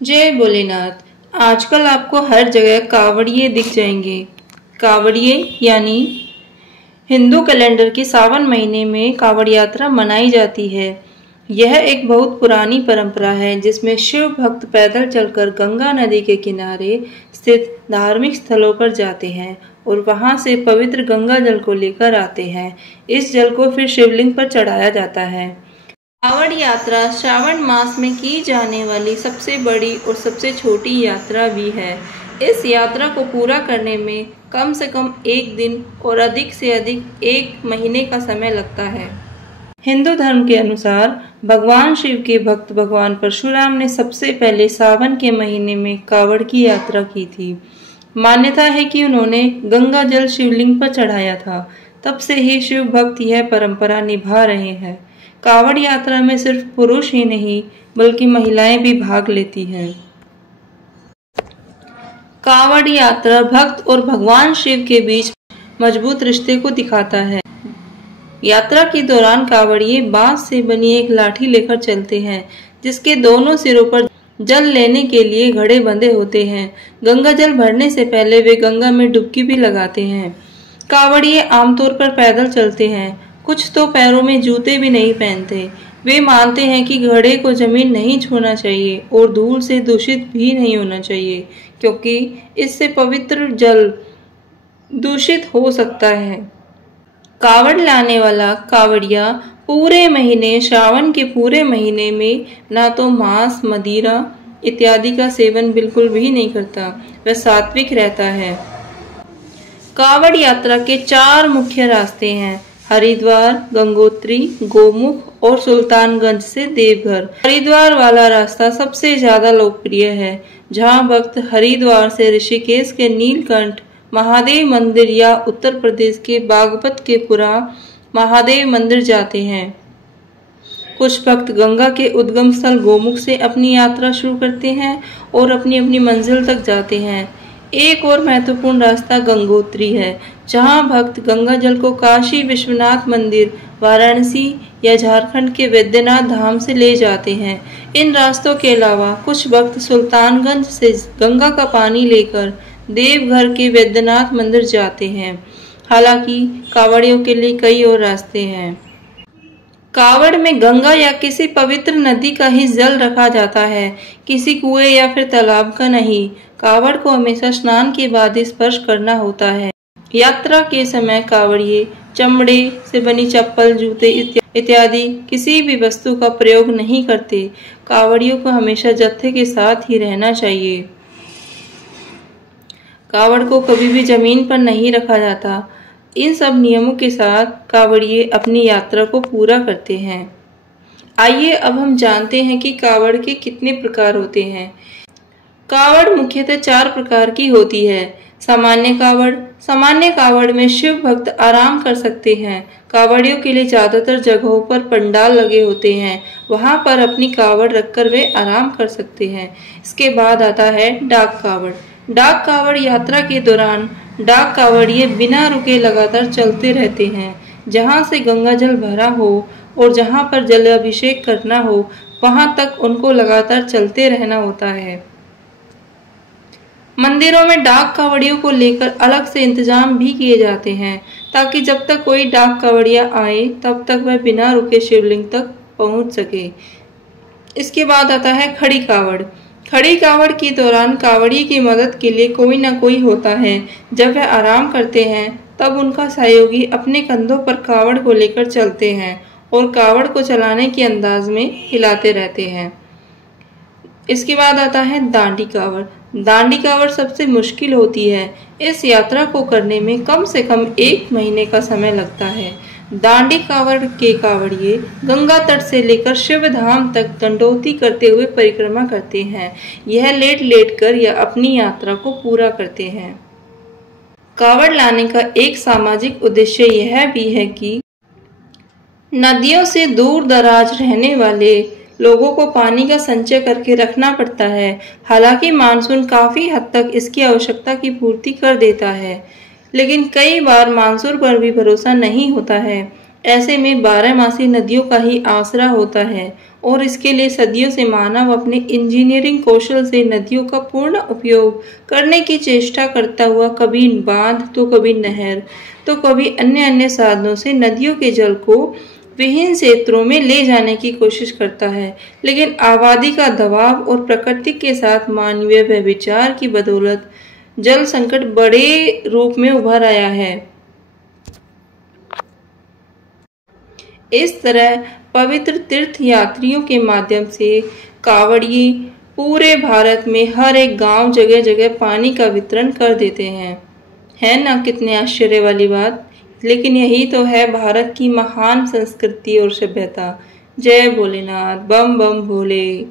जय भोलेनाथ। आजकल आपको हर जगह कावड़िए दिख जाएंगे। कावड़िए यानी हिंदू कैलेंडर के सावन महीने में कावड़ यात्रा मनाई जाती है। यह एक बहुत पुरानी परंपरा है जिसमें शिव भक्त पैदल चलकर गंगा नदी के किनारे स्थित धार्मिक स्थलों पर जाते हैं और वहां से पवित्र गंगा जल को लेकर आते हैं। इस जल को फिर शिवलिंग पर चढ़ाया जाता है। कावड़ यात्रा श्रावण मास में की जाने वाली सबसे बड़ी और सबसे छोटी यात्रा भी है। इस यात्रा को पूरा करने में कम से कम एक दिन और अधिक से अधिक एक महीने का समय लगता है। हिंदू धर्म के अनुसार भगवान शिव के भक्त भगवान परशुराम ने सबसे पहले सावन के महीने में कावड़ की यात्रा की थी। मान्यता है कि उन्होंने गंगा जल शिवलिंग पर चढ़ाया था। तब से ही शिव भक्त यह परंपरा निभा रहे हैं। कावड़ यात्रा में सिर्फ पुरुष ही नहीं बल्कि महिलाएं भी भाग लेती हैं। कावड़ यात्रा भक्त और भगवान शिव के बीच मजबूत रिश्ते को दिखाता है। यात्रा के दौरान कावड़िए बांस से बनी एक लाठी लेकर चलते हैं जिसके दोनों सिरों पर जल लेने के लिए घड़े बंधे होते हैं। गंगा जल भरने से पहले वे गंगा में डुबकी भी लगाते हैं। कावड़िए आमतौर पर पैदल चलते हैं, कुछ तो पैरों में जूते भी नहीं पहनते। वे मानते हैं कि घड़े को जमीन नहीं छूना चाहिए और धूल से दूषित भी नहीं होना चाहिए क्योंकि इससे पवित्र जल दूषित हो सकता है। कावड़ लाने वाला कावड़िया पूरे महीने श्रावण के पूरे महीने में ना तो मांस, मदिरा इत्यादि का सेवन बिल्कुल भी नहीं करता। वह सात्विक रहता है। कावड़ यात्रा के 4 मुख्य रास्ते हैं: हरिद्वार, गंगोत्री, गोमुख और सुल्तानगंज से देवघर। हरिद्वार वाला रास्ता सबसे ज्यादा लोकप्रिय है, जहां भक्त हरिद्वार से ऋषिकेश के नीलकंठ महादेव मंदिर या उत्तर प्रदेश के बागपत के पुरा महादेव मंदिर जाते हैं। कुछ भक्त गंगा के उद्गम स्थल गोमुख से अपनी यात्रा शुरू करते हैं और अपनी अपनी मंजिल तक जाते हैं। एक और महत्वपूर्ण रास्ता गंगोत्री है, जहां भक्त गंगा जल को काशी विश्वनाथ मंदिर, वाराणसी या झारखंड के वैद्यनाथ धाम से ले जाते हैं। इन रास्तों के अलावा कुछ भक्त सुल्तानगंज से गंगा का पानी लेकर देवघर के वैद्यनाथ मंदिर जाते हैं। हालांकि कावड़ियों के लिए कई और रास्ते हैं। कावड़ में गंगा या किसी पवित्र नदी का ही जल रखा जाता है, किसी कुएं या फिर तालाब का नहीं। कावड़ को हमेशा स्नान के बाद ही स्पर्श करना होता है। यात्रा के समय कावड़िए चमड़े से बनी चप्पल, जूते इत्यादि किसी भी वस्तु का प्रयोग नहीं करते। कावड़ियों को हमेशा जत्थे के साथ ही रहना चाहिए। कावड़ को कभी भी जमीन पर नहीं रखा जाता। इन सब नियमों के साथ कावड़िए अपनी यात्रा को पूरा करते हैं। आइए अब हम जानते हैं कि कावड़ के कितने प्रकार होते हैं। कावड़ मुख्यतः 4 प्रकार की होती है। सामान्य कावड़। सामान्य कावड़ में शिव भक्त आराम कर सकते हैं। कावड़ियों के लिए ज्यादातर जगहों पर पंडाल लगे होते हैं, वहां पर अपनी कावड़ रखकर वे आराम कर सकते हैं। इसके बाद आता है डाक कावड़। डाक कावड़ यात्रा के दौरान डाक कावड़िए बिना रुके लगातार चलते रहते हैं। जहां से गंगा जल भरा हो और जहां पर जलाभिषेक करना हो वहां तक उनको लगातार चलते रहना होता है। मंदिरों में डाक कावड़ियों को लेकर अलग से इंतजाम भी किए जाते हैं ताकि जब तक कोई डाक कावड़िया आए तब तक वह बिना रुके शिवलिंग तक पहुंच सके। इसके बाद आता है खड़ी कावड़। खड़ी कावड़ के दौरान कावड़िए की मदद के लिए कोई ना कोई होता है। जब वह आराम करते हैं तब उनका सहयोगी अपने कंधों पर कावड़ को लेकर चलते हैं और कावड़ को चलाने के अंदाज में हिलाते रहते हैं। इसके बाद आता है दांडी कावड़। दांडी कावड़ सबसे मुश्किल होती है। इस यात्रा को करने में कम से कम 1 महीने का समय लगता है। दांडी कावड़ के कावड़िए गंगा तट से लेकर शिव धाम तक दंडोती करते हुए परिक्रमा करते हैं। यह लेट लेट कर या अपनी यात्रा को पूरा करते हैं। कावड़ लाने का एक सामाजिक उद्देश्य यह भी है कि नदियों से दूर दराज रहने वाले लोगों को पानी का संचय करके रखना पड़ता है। हालांकि मानसून काफी हद तक इसकी आवश्यकता की पूर्ति कर देता है, लेकिन कई बार मानसून पर भी भरोसा नहीं होता है। ऐसे में 12 मासी नदियों का ही आसरा होता है और इसके लिए सदियों से मानव अपने इंजीनियरिंग कौशल से नदियों का पूर्ण उपयोग करने की चेष्टा करता हुआ कभी बांध तो कभी नहर तो कभी अन्य अन्य साधनों से नदियों के जल को विहीन क्षेत्रों में ले जाने की कोशिश करता है। लेकिन आबादी का दबाव और प्रकृति के साथ मानवीय व्यभिचार की बदौलत जल संकट बड़े रूप में उभर आया है। इस तरह पवित्र तीर्थ यात्रियों के माध्यम से कांवड़िये पूरे भारत में हर एक गांव जगह जगह पानी का वितरण कर देते हैं। है ना कितने आश्चर्य वाली बात। लेकिन यही तो है भारत की महान संस्कृति और सभ्यता। जय भोलेनाथ, बम बम भोले।